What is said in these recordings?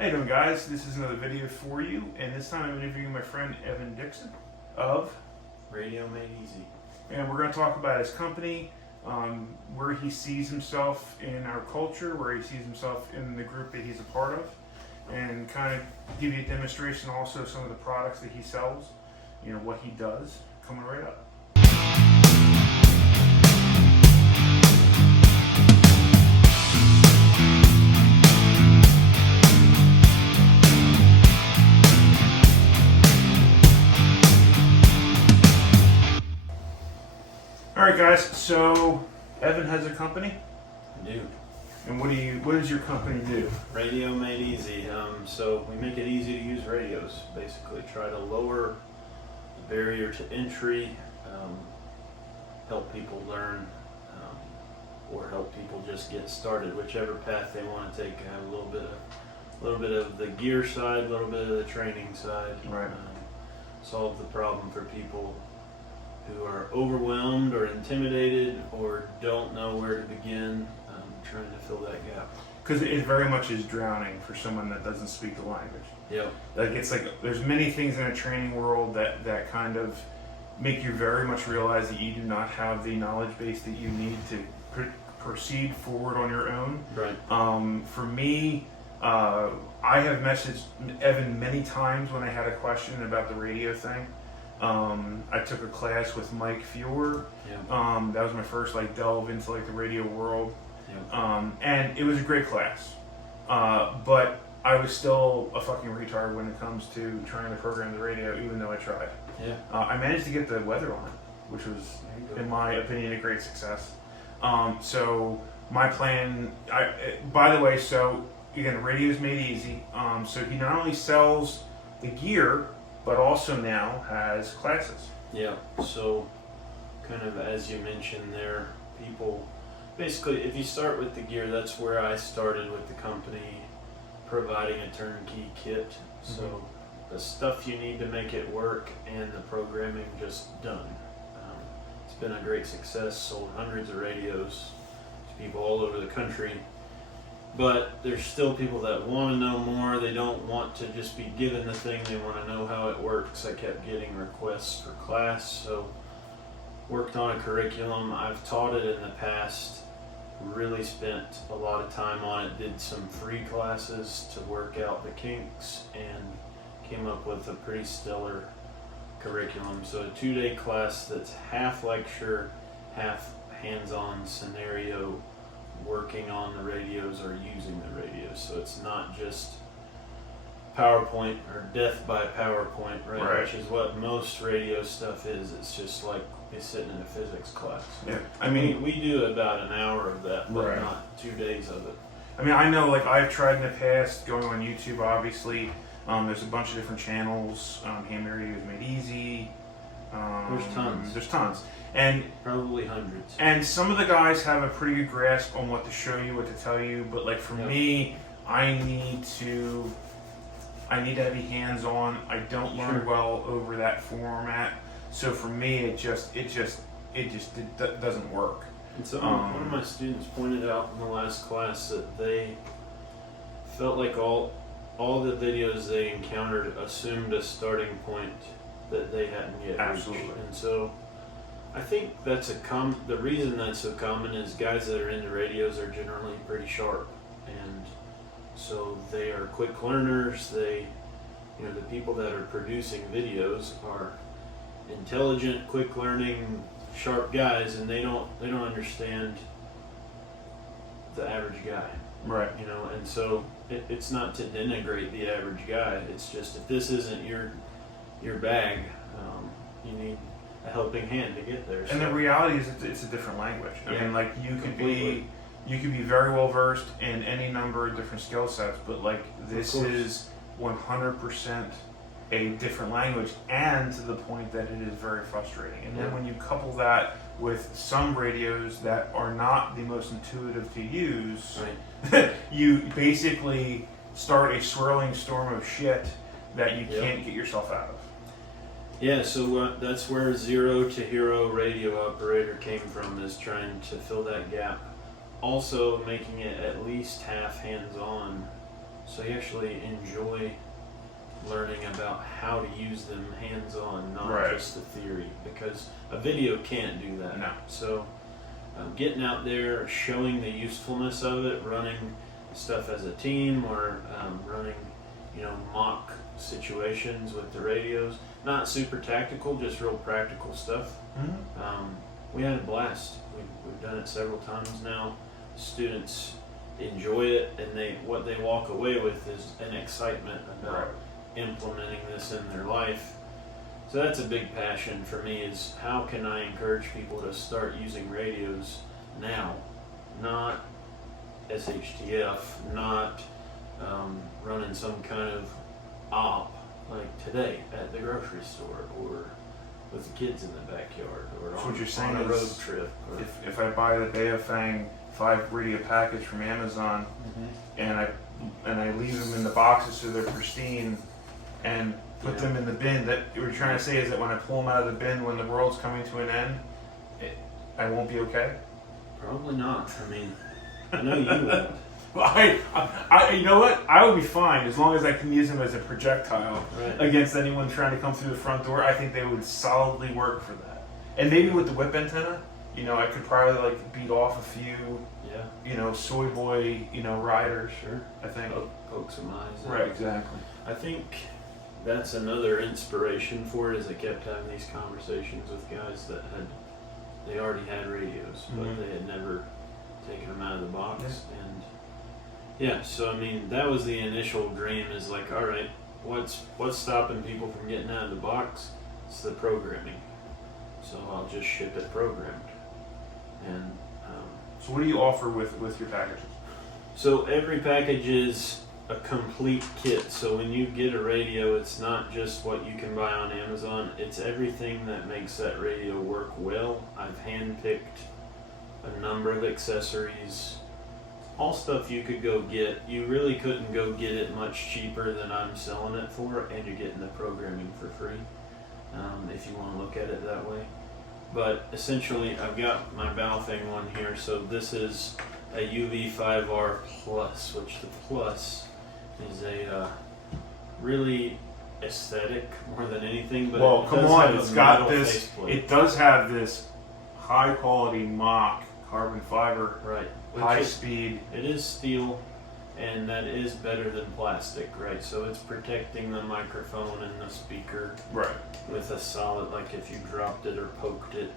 How you doing, guys? This is another video for you, and this time I'm interviewing my friend Evan Dixxon of Radio Made Easy. And we're going to talk about his company, where he sees himself in our culture, where he sees himself in the group that he's a part of, and kind of give you a demonstration also of some of the products that he sells, you know, what he does, coming right up. Alright guys, so Evan has a company? I do. And what does your company do? Radio Made Easy. So we make it easy to use radios, basically. Try to lower the barrier to entry, help people learn, or help people just get started, whichever path they want to take. Have a little bit of the gear side, a little bit of the training side. Right. Solve the problem for people who are overwhelmed or intimidated or don't know where to begin, trying to fill that gap. Because it very much is drowning for someone that doesn't speak the language. Yep. Like it's like there's many things in a training world that kind of make you very much realize that you do not have the knowledge base that you need to proceed forward on your own. Right. For me, I have messaged Evan many times when I had a question about the radio thing. I took a class with Mike Fior. Yeah. That was my first delve into the radio world. Yeah. And it was a great class. But I was still a fucking retard when it comes to trying to program the radio, even though I tried. Yeah. I managed to get the weather on it, which was, in my opinion, a great success. So my plan, by the way, so again, radio's made easy. So he not only sells the gear, but also now has classes. Yeah, so kind of as you mentioned there, people, basically if you start with the gear, that's where I started with the company, providing a turnkey kit. So the stuff you need to make it work and the programming just done. It's been a great success, sold hundreds of radios to people all over the country. But there's still people that want to know more. They don't want to just be given the thing. They want to know how it works. I kept getting requests for class, so worked on a curriculum. I've taught it in the past, really spent a lot of time on it, did some free classes to work out the kinks, and came up with a pretty stellar curriculum. So a 2-day class that's half lecture, half hands-on scenario, working on the radios or using the radios. So it's not just PowerPoint or death by PowerPoint, right? Which is what most radio stuff is. It's just like you're sitting in a physics class. Yeah, I mean, we do about an hour of that, but right. Not 2 days of it. I mean, I know, I've tried in the past going on YouTube, obviously. There's a bunch of different channels. Ham Radio is Made Easy. There's tons. There's tons. And probably hundreds. And some of the guys have a pretty good grasp on what to show you, what to tell you. But for me, I need to be hands-on. I don't learn well over that format. So for me, it just doesn't work. And so one of my students pointed out in the last class that they felt like all the videos they encountered assumed a starting point that they hadn't yet reached. And so I think that's the reason that's so common is guys that are into radios are generally pretty sharp, and so they are quick learners. The people that are producing videos are intelligent, quick learning, sharp guys, and they don't understand the average guy. Right. And so it's not to denigrate the average guy. It's just if this isn't your bag, you need a helping hand to get there. And the reality is it's a different language. I mean, you could be very well versed in any number of different skill sets, but this is 100% a different language, and to the point that it is very frustrating. And then when you couple that with some radios that are not the most intuitive to use, right. You basically start a swirling storm of shit that you can't get yourself out of. Yeah, so that's where Zero to Hero Radio Operator came from, is trying to fill that gap. Also making it at least half hands-on So you actually enjoy learning about how to use them hands-on, not Right. just the theory, because a video can't do that. No. So getting out there, showing the usefulness of it, running stuff as a team, or running, mock situations with the radios, not super tactical, just real practical stuff. We had a blast. We've done it several times now. Students enjoy it, and what they walk away with is an excitement about implementing this in their life. So that's a big passion for me, is how can I encourage people to start using radios now, not SHTF, not running some kind of op like today at the grocery store, or with the kids in the backyard, or So what you're saying on a road is trip. Or, if I buy the Beofang 5 radio package from Amazon, and I leave them in the boxes so they're pristine, and put them in the bin, that what you're trying to say is that when I pull them out of the bin when the world's coming to an end, I won't be okay? Probably not. I mean, I know you would. Well, I, you know what? I would be fine as long as I can use them as a projectile against anyone trying to come through the front door. I think they would solidly work for that. And maybe with the whip antenna, I could probably beat off a few, soy boy, riders. Sure. I think. Poke some eyes. Right. Exactly. I think that's another inspiration for it, is I kept having these conversations with guys that they already had radios, but they had never taken them out of the box. And so I mean, that was the initial dream, is like, all right, what's stopping people from getting out of the box? It's the programming. So I'll just ship it programmed. And so what do you offer with your packages? so every package is a complete kit. So when you get a radio, it's not just what you can buy on Amazon, it's everything that makes that radio work well. I've handpicked a number of accessories, all stuff you could go get. You really couldn't go get it much cheaper than I'm selling it for, and you're getting the programming for free, if you want to look at it that way. But essentially, I've got my Baofeng one here. So this is a UV5R Plus, which the Plus is a really aesthetic more than anything. But Well, it come does on, have it's a got metal this. faceplate. It does have this high quality mock carbon fiber, Right. high speed. It is steel, and that is better than plastic, right? So it's protecting the microphone and the speaker Right. with a solid, like if you dropped it or poked it,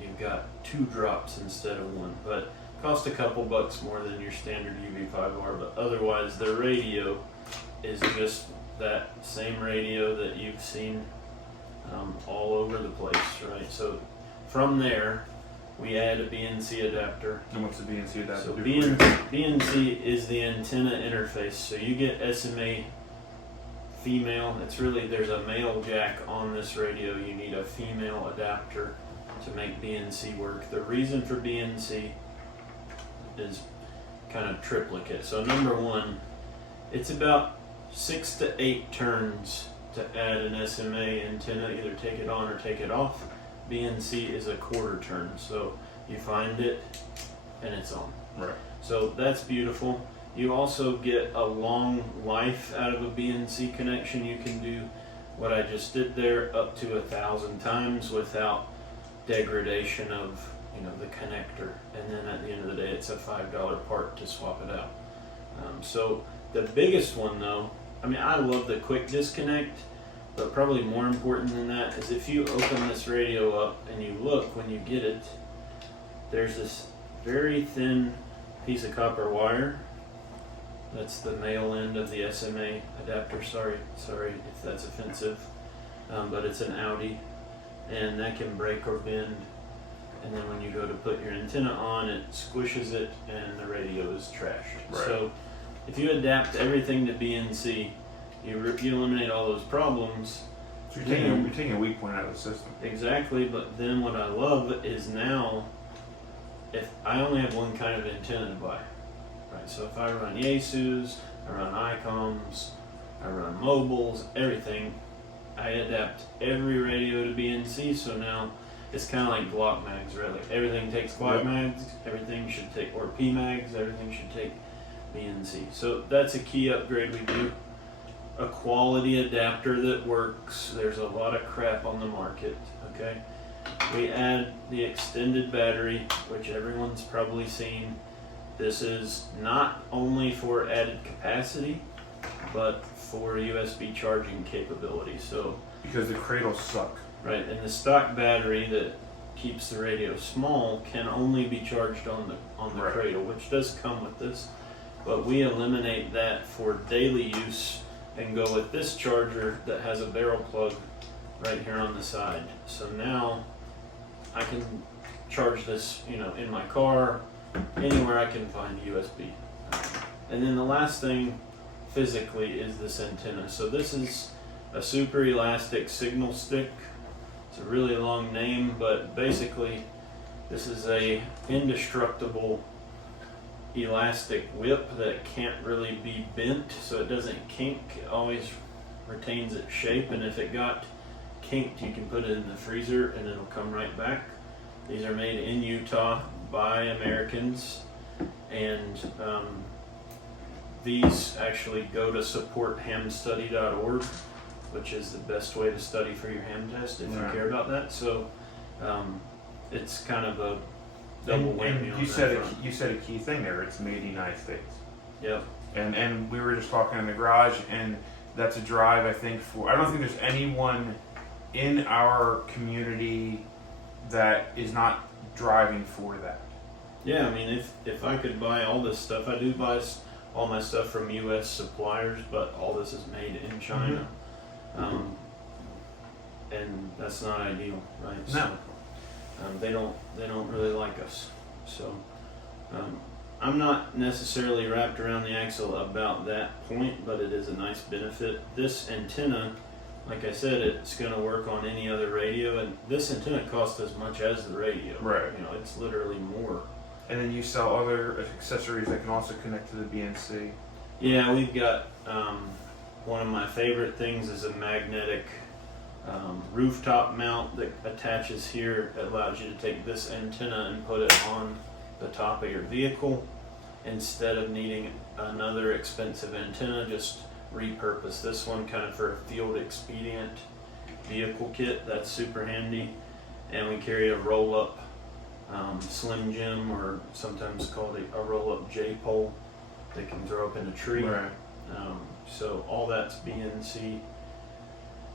you've got 2 drops instead of 1. But cost a couple bucks more than your standard UV5R, but otherwise the radio is just that same radio that you've seen all over the place, right? So from there, we add a BNC adapter. And what's the BNC adapter? So do for you? BNC is the antenna interface. So you get SMA female. It's really, there's a male jack on this radio. You need a female adapter to make BNC work. The reason for BNC is kind of triplicate. So number one, it's about 6 to 8 turns to add an SMA antenna, either take it on or take it off. BNC is a quarter turn, so you find it and it's on. Right. So that's beautiful. You also get a long life out of a BNC connection. You can do what I just did there up to 1,000 times without degradation of the connector. And then at the end of the day, it's a $5 part to swap it out. So the biggest one though, I mean, I love the quick disconnect, but probably more important than that is if you open this radio up and you look when you get it, there's this very thin piece of copper wire. That's the male end of the SMA adapter. Sorry if that's offensive, but it's an Audi, and that can break or bend. And then when you go to put your antenna on, it squishes it, and the radio is trashed. Right. So if you adapt everything to BNC, you eliminate all those problems. So you're taking a weak point out of the system. Exactly, but then what I love is now, if I only have one kind of antenna to buy, right? So if I run Yaesus, I run ICOMs, I run mobiles, everything, I adapt every radio to BNC. So now it's kind of like Glock mags, right? Like everything takes Glock mags, everything should take, or P mags, everything should take BNC. So that's a key upgrade we do. A quality adapter that works. There's a lot of crap on the market, okay? We add the extended battery, which everyone's probably seen. This is not only for added capacity, but for USB charging capability. So Because the cradles suck. right, and the stock battery that keeps the radio small can only be charged on the Right. cradle, which does come with this. But we eliminate that for daily use and go with this charger that has a barrel plug right here on the side. So now I can charge this, in my car, anywhere I can find USB. And then the last thing physically is this antenna. So this is a super elastic signal stick. It's a really long name, but basically this is a indestructible elastic whip that can't really be bent, so it doesn't kink. It always retains its shape, and if it got kinked, you can put it in the freezer and it'll come right back. These are made in Utah by Americans, and these actually go to supporthamstudy.org, which is the best way to study for your ham test if you Right. care about that. So it's kind of a double whammy And on you that said front. you said a key thing there. It's made in the United States. Yep. And we were just talking in the garage, and that's a drive I think I don't think there's anyone in our community that is not driving for that. Yeah, I mean, if I could buy all this stuff, I do buy all my stuff from U.S. suppliers, but all this is made in China, and that's not ideal, right? No. So, they don't really like us. So I'm not necessarily wrapped around the axle about that point, but it is a nice benefit. This antenna, like I said, it's going to work on any other radio, and this antenna costs as much as the radio. Right. It's literally more. And then you sell other accessories that can also connect to the BNC. Yeah, we've got one of my favorite things is a magnetic rooftop mount that attaches here. It allows you to take this antenna and put it on the top of your vehicle instead of needing another expensive antenna. Just repurpose this one kind of for a field expedient vehicle kit. That's super handy. And we carry a roll-up Slim Jim, or sometimes called a roll-up J-pole that can throw up in a tree. Right. So all that's BNC.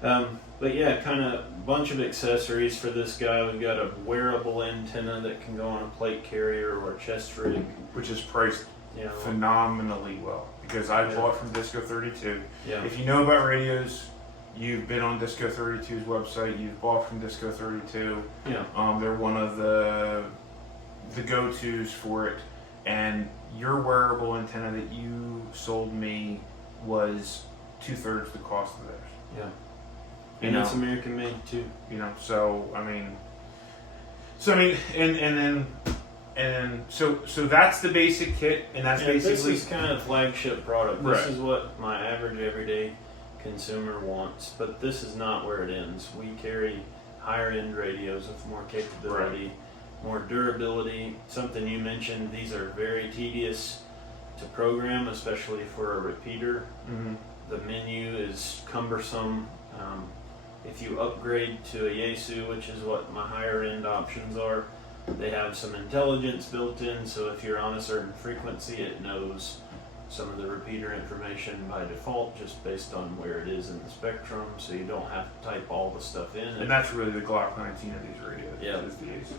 But yeah, kind of bunch of accessories for this guy. We've got a wearable antenna that can go on a plate carrier or a chest rig. Which is priced You know, phenomenally well, because I Yeah. bought from Disco 32. yeah, If you know about radios, you've been on Disco 32's website, you've bought from Disco 32. yeah, They're one of the go-tos for it, and your wearable antenna that you sold me was 2/3 the cost of theirs. yeah. You And know, it's American made too. so so that's the basic kit, and that's Yeah, this basically is kind of flagship product. This Right. is what my average everyday consumer wants, but this is not where it ends. We carry higher end radios with more capability, more durability. Something you mentioned, these are very tedious to program, especially for a repeater. Mhm. The menu is cumbersome. If you upgrade to a Yaesu, which is what my higher end options are, they have some intelligence built in, so if you're on a certain frequency, it knows some of the repeater information by default just based on where it is in the spectrum, so you don't have to type all the stuff in. And that's really the Glock 19 of these radios. Yeah. Is the ASIC.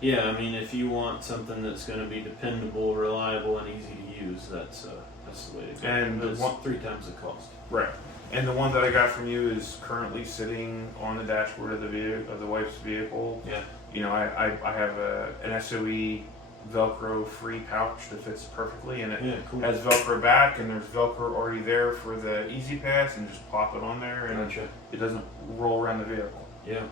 Yeah, I mean, if you want something that's going to be dependable, reliable, and easy to use, that's the way to go. And the it's one- 3 times the cost. Right. And the one that I got from you is currently sitting on the dashboard of the wife's vehicle. Yeah. You know, I have an SOE Velcro free pouch that fits perfectly, and it Yeah, cool. has Velcro back, and there's Velcro already there for the Easy Pass, and just plop it on there, and Gotcha. it doesn't roll around the vehicle. Yeah.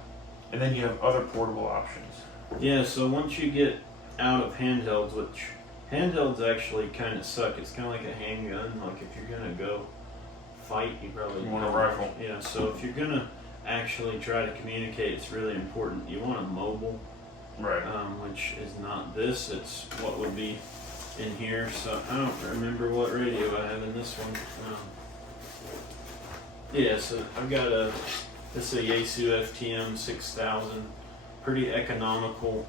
And then you have other portable options. Yeah, so once you get out of handhelds, which handhelds actually kind of suck. It's kind of like a handgun. Like if you're going to go fight, you probably You want a rifle. Yeah, so if you're going to actually try to communicate, it's really important. You want a mobile, Right. which is not this. It's what would be in here, so I don't remember what radio I have in this one. Yeah, so I've got this is a Yaesu FTM 6000, pretty economical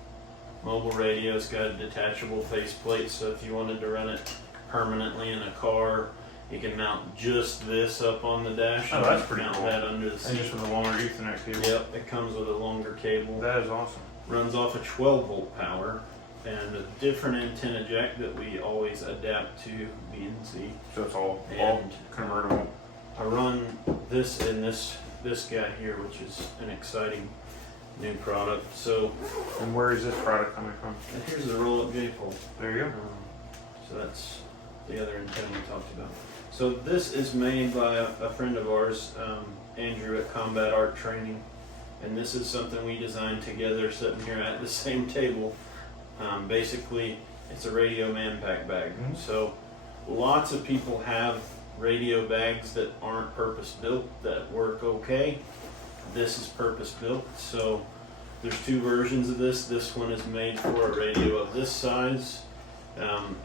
mobile radio. It's got a detachable faceplate, so if you wanted to run it permanently in a car, you can mount just this up on the dash. Oh, that's pretty mount cool. that under the And seat. just with a longer Ethernet cable. Yep, it comes with a longer cable. That is awesome. Runs off a 12-volt power and a different antenna jack that we always adapt to BNC. So it's all And convertible. I run this in this guy here, which is an exciting new product. So And where is this product coming from? and here's the roll-up J-pole. There you go. So that's the other antenna we talked about. So this is made by a friend of ours, Andrew at Combat Art Training, and this is something we designed together, sitting here at the same table. Basically, it's a radio man pack bag. Mhm. So lots of people have radio bags that aren't purpose built that work okay. This is purpose built. So there's two versions of this. This one is made for a radio of this size.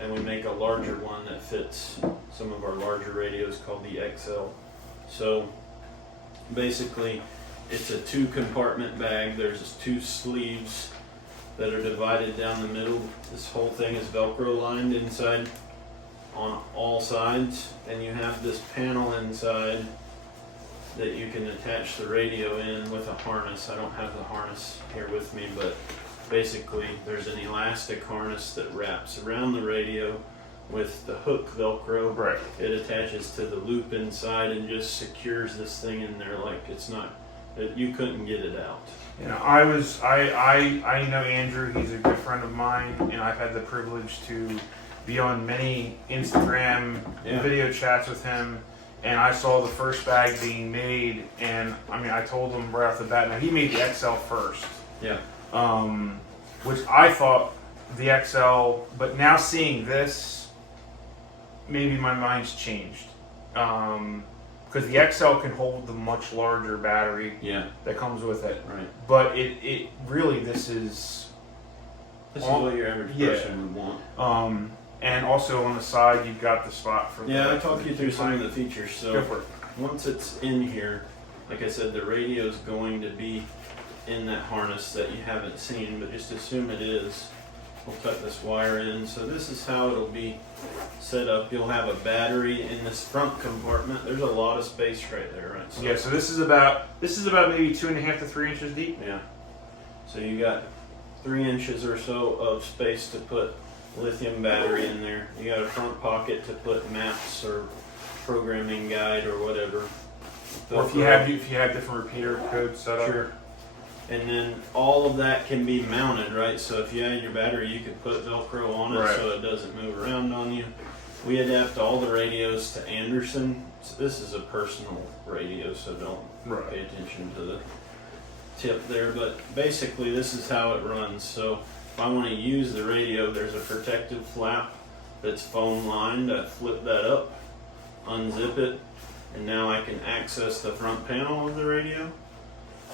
And we make a larger one that fits some of our larger radios called the XL. So basically, it's a 2-compartment bag. There's 2 sleeves that are divided down the middle. This whole thing is Velcro lined inside on all sides, and you have this panel inside that you can attach the radio in with a harness. I don't have the harness here with me, but basically there's an elastic harness that wraps around the radio with the hook Velcro. Right. It attaches to the loop inside and just secures this thing in there like it's not, you couldn't get it out. You know, I know Andrew. He's a good friend of mine, and I've had the privilege to be on many Instagram video chats with him. And I saw the first bag being made, and I mean, I told him right off the bat. Now he made the XL first. Yeah. Which I thought the XL, but now seeing this, maybe my mind's changed. Because the XL can hold the much larger battery that comes with it. Right. But it really, this is what your average person would want. And also on the side, you've got the spot for I talked you through some of the features. So Go for it. once it's in here, like I said, the radio is going to be in that harness that you haven't seen, but just assume it is. We'll tuck this wire in. So this is how it'll be set up. You'll have a battery in this front compartment. There's a lot of space right there, right? So, So this is about maybe 2.5 to 3 inches deep. Yeah. So you got 3 inches or so of space to put lithium battery in there. You got a front pocket to put maps or programming guide or whatever. Or if you have different repeater codes set up. Sure. And then all of that can be mounted, right? So if you had your battery, you could put Velcro on it so it doesn't move around on you. We adapt all the radios to Anderson. So this is a personal radio, so don't pay attention to the tip there. But basically, this is how it runs. So if I want to use the radio, there's a protective flap that's foam lined. I flip that up, unzip it, and now I can access the front panel of the radio.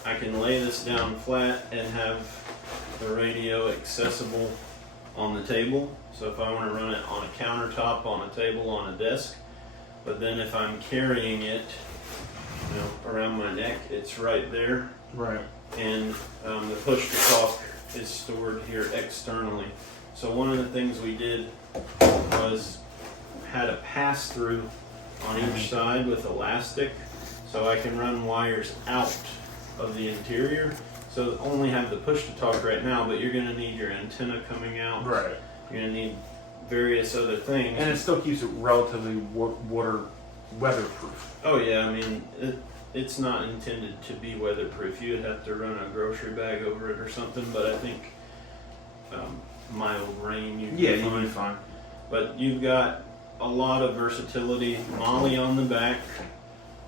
I can lay this down flat and have the radio accessible on the table. So if I want to run it on a countertop, on a table, on a desk, but then if I'm carrying it, around my neck, it's right there. Right. And the push to talk is stored here externally. So one of the things we did was had a pass through on each side with elastic, so I can run wires out of the interior. So only have the push to talk right now, but you're going to need your antenna coming out. Right. You're going to need various other things. And it still keeps it relatively weatherproof. Oh yeah, I mean it's not intended to be weatherproof. You'd have to run a grocery bag over it or something, but I think mild rain you'd be fine. But you've got a lot of versatility. Molly on the back,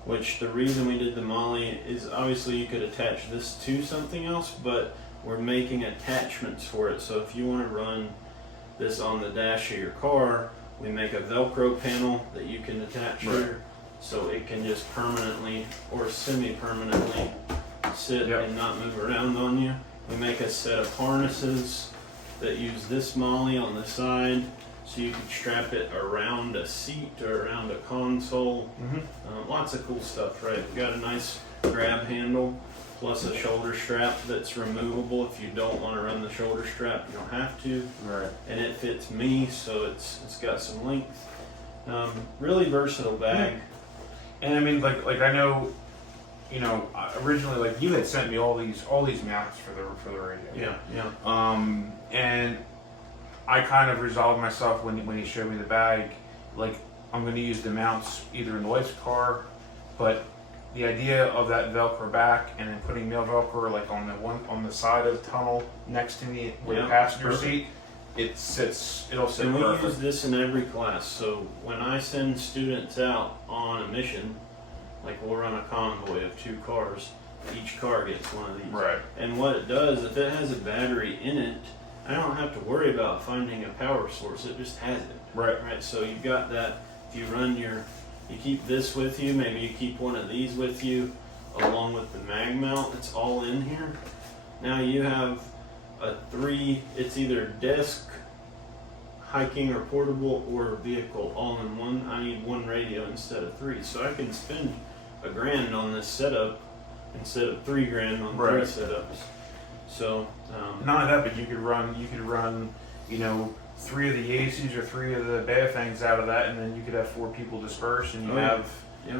which the reason we did the Molly is obviously you could attach this to something else, but we're making attachments for it. So if you want to run this on the dash of your car, we make a Velcro panel that you can attach here, so it can just permanently or semi-permanently sit and not move around on you. We make a set of harnesses that use this Molly on the side, so you can strap it around a seat or around a console. Lots of cool stuff, right? We've got a nice grab handle, plus a shoulder strap that's removable. If you don't want to run the shoulder strap, you don't have to. Right. And it fits me, so it's got some length. Really versatile bag. And I mean, like I know, you know, originally, like you had sent me all these mounts for the radio. Yeah. And I kind of resolved myself when he showed me the bag, like I'm going to use the mounts either in the wife's car, but the idea of that Velcro back and then putting male Velcro like on the side of the tunnel next to me with the passenger seat, it'll sit And we perfect. use this in every class. So when I send students out on a mission, like we'll run a convoy of 2 cars, each car gets one of these. Right. And what it does, if it has a battery in it, I don't have to worry about finding a power source. It just has it. Right. Right. So you've got that. If you run you keep this with you. Maybe you keep one of these with you, along with the mag mount. It's all in here. Now you have a 3. It's either desk, hiking, or portable, or vehicle all in one. I need 1 radio instead of 3, so I can spend $1,000 on this setup instead of $3,000 on 3 setups. So not only that, but you could run, you know, 3 of the Yaesus or 3 of the Baofengs out of that, and then you could have 4 people dispersed, and you have,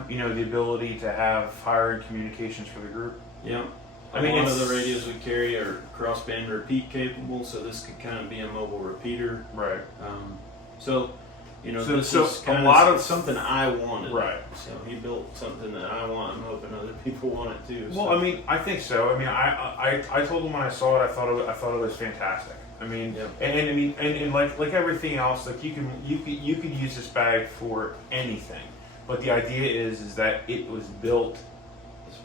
you know, the ability to have higher communications for the group. Yeah. I mean, a lot of the radios we carry are crossband repeat capable, so this could kind of be a mobile repeater. Right. So, you know, So this is kind of something I wanted. Right. So he built something that I want. I'm hoping other people want it too. Well, So. I mean, I think so. I mean, I told him when I saw it, I thought it was fantastic. I mean, and I mean, and like everything else, like you could use this bag for anything, but the idea is that it was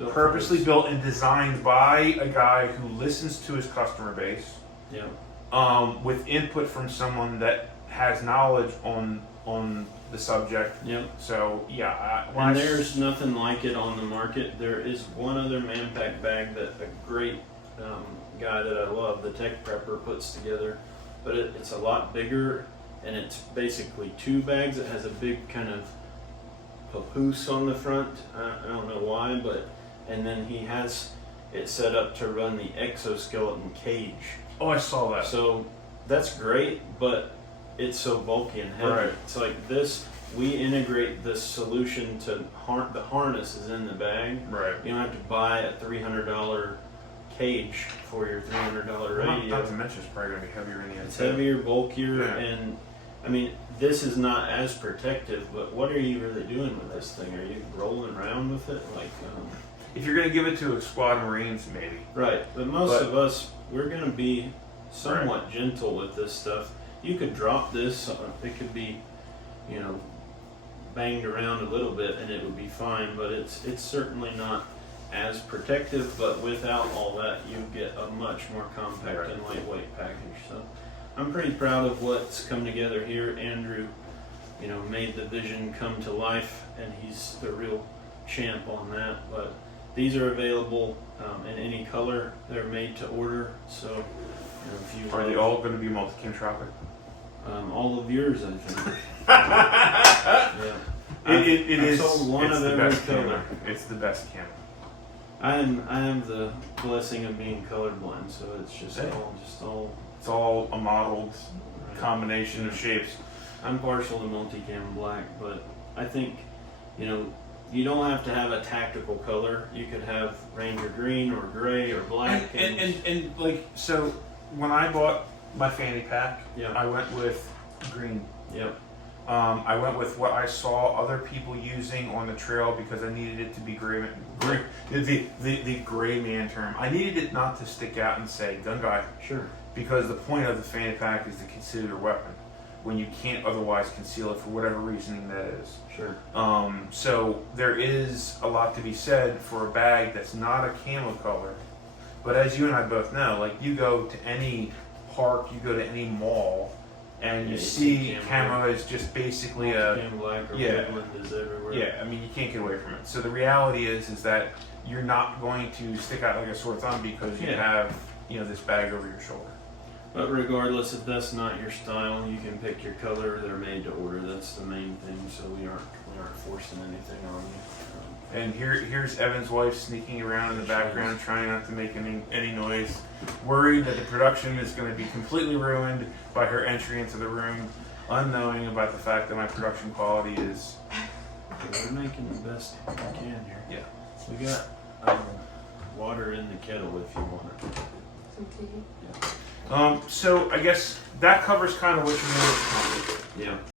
purposely built and designed by a guy who listens to his customer base. Yeah. With input from someone that has knowledge on the subject. Yeah. So yeah. And there's nothing like it on the market. There is one other man-pack bag that a great guy that I love, the Tech Prepper, puts together, but it's a lot bigger, and it's basically 2 bags. It has a big kind of papoose on the front. I don't know why, and then he has it set up to run the exoskeleton cage. Oh, I saw that. So that's great, but it's so bulky and heavy. Right. It's like this. We integrate this solution to the harness is in the bag. Right. You don't have to buy a $300 cage for your $300 radio. Not to mention it's probably going to be heavier in the end. It's heavier, bulkier, and I mean, this is not as protective, but what are you really doing with this thing? Are you rolling around with it? Like, if you're going to give it to a squad of Marines, maybe. Right, but most of us, we're going to be somewhat gentle with this stuff. You could drop this, it could be, you know, banged around a little bit and it would be fine, but it's certainly not as protective, but without all that you get a much more compact and lightweight package. So I'm pretty proud of what's come together here. Andrew, you know, made the vision come to life, and he's the real champ on that. But these are available in any color. They're made to order, so you know, if you are they all going to be multi-kintropic? all of yours, I think. Yeah. It is. Sold one it's of the every best color. camera. It's the best camera. I am the blessing of being colorblind, so it's just all. It's all a modeled combination of shapes. I'm partial to multicam black, but I think, you know, you don't have to have a tactical color. You could have Ranger green or gray or black. And like, so when I bought my fanny pack, I went with green. Yep. I went with what I saw other people using on the trail because I needed it to be gray. The gray man term. I needed it not to stick out and say gun guy. Sure. Because the point of the fanny pack is to conceal your weapon when you can't otherwise conceal it for whatever reasoning that is. Sure. So there is a lot to be said for a bag that's not a camo color. But as you and I both know, like you go to any park, you go to any mall, and you see camo is just basically camo black or woodland is everywhere. Yeah, I mean you can't get away from it. So the reality is that you're not going to stick out like a sore thumb because you have, you know, this bag over your shoulder. But regardless, if that's not your style, you can pick your color. They're made to order. That's the main thing. So we aren't forcing anything on you. And here's Evan's wife sneaking around in the background, trying not to make any noise, worried that the production is going to be completely ruined by her entry into the room, unknowing about the fact that my production quality is. We're making the best we can here. Yeah. We got water in the kettle if you want it. Some tea. Yeah. So I guess that covers kind of what you're doing. Yeah.